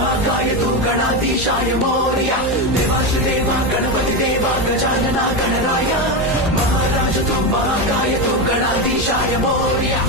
महाकाय तू गणाधीशाय मोरया देवासुदेवा गणपति देवा गजानना गणराय महाराज तू महाकाय तू गणाधीशाय मोरया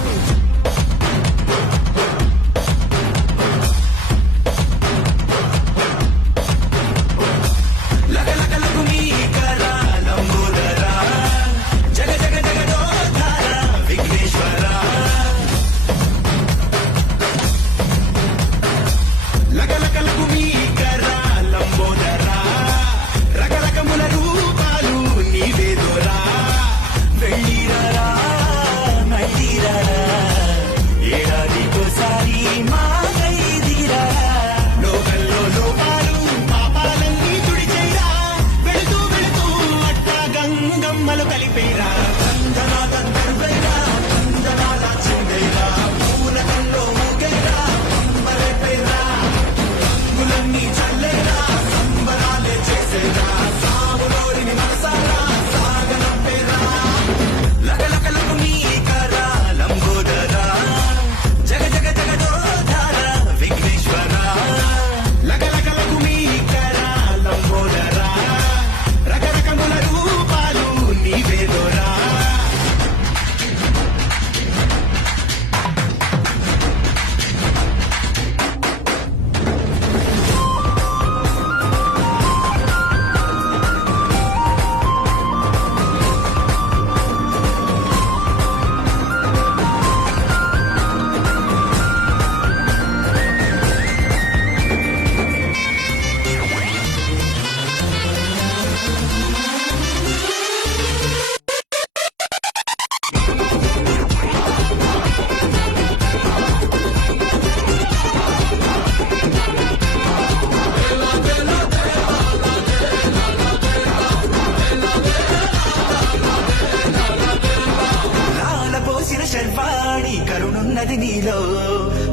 శర్వాణి కరుణున్నది నీలో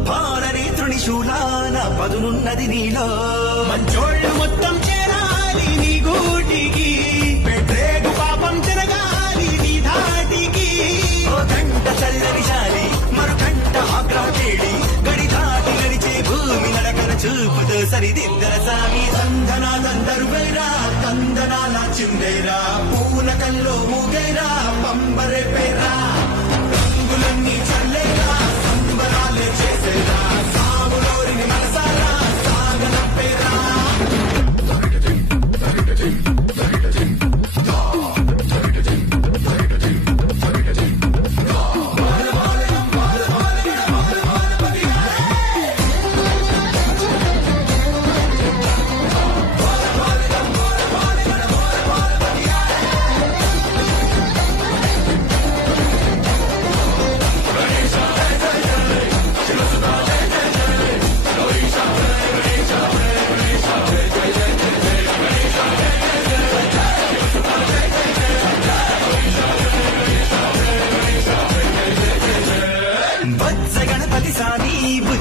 పాలనేత్రుని శూలాన పదునున్నది నీలో మంచోళ్ళు మొత్తం చేరాలి నీ గూటికి పెట్టేగు పాపం తిరగాలి నీ ధాటికి ఓ గంట చల్లని చాలి మరు గంట ఆగ్రాటేడి గడి దాటి నడిచే భూమి నడకన చూపుతో సరిదిద్దర సామి దందనాలందరు వేరా కందనాల చిందేరా పూల కల్లో మూగేరా పంబరే పేరా రంగులన్నీ చల్లేరా సంబరాలే చేసేరా సాములోరిని మనసారా సాగనంపేరా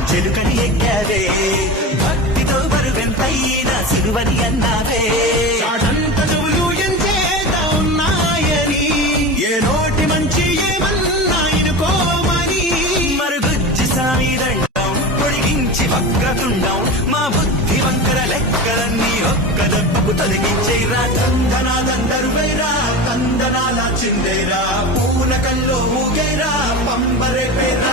చెలుకని ఎక్కావే భక్తితో బరువెంతైనా సిలువని అన్నావే అదంత చెవులు ఎంచేత ఉన్నాయని ఏ నోటి మంచి ఏమన్నా ఇనుకోమని మరుగుజ్జి సామి దండం పొడిగించి వక్రతుండం మా బుద్ధి వంకర లెక్కలన్నీ ఒక్క దెబ్బకు తొలగించేరా దందనాలందరు వేరా కందనాల చిందేరా పూల కల్లో మూగేరా పంబరే పేరా